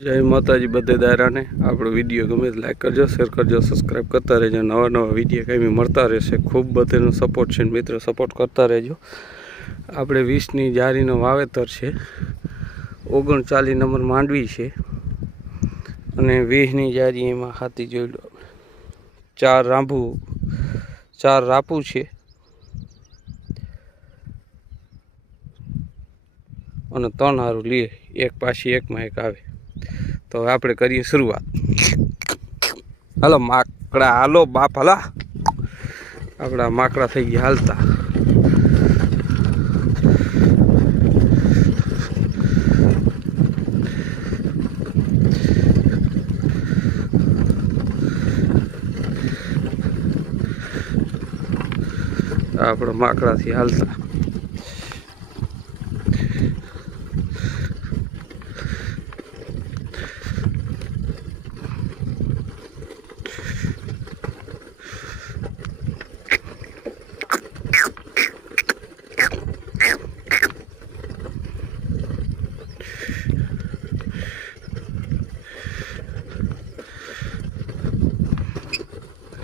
જય માતાજી બધે દાયરાને. આપણો વીડિયો ગમે તો લાઈક કરજો શેર કરજો સબસ્ક્રાઈબ કરતા રહેજો. નવા નવા વીડિયો કંઈ મળતા રહેશે, ખૂબ બધાનો સપોર્ટ છે મિત્રો સપોર્ટ કરતા રહેજો. આપણે વીસની જારીનો વાવેતર છે. ઓગણચાલીસ નંબર માંડવી છે. અને વીસની જારી એમાં હાથી જોઈ લો. ચાર રાંભુ ચાર રાપુ છે. અને ત્રણ હારું લે, એક પાછી એકમાં એક આવે. તો આપણે કરીએ શરૂઆત. હાલો, માકડા હાલો, બાપ, હલા. આપણા માકડા થઈ ગયા હાલતા. આપણા માકડાથી હાલતા.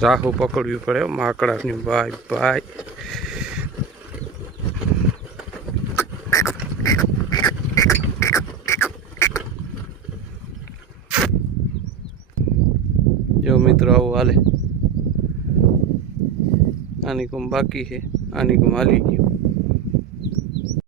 રાહુ પકડવી પડે માકડાની ભાઈ ભાઈ જો મિત્રો, આવું હાલે. આની કુમ બાકી છે, આની કુમ હાલી ગયું.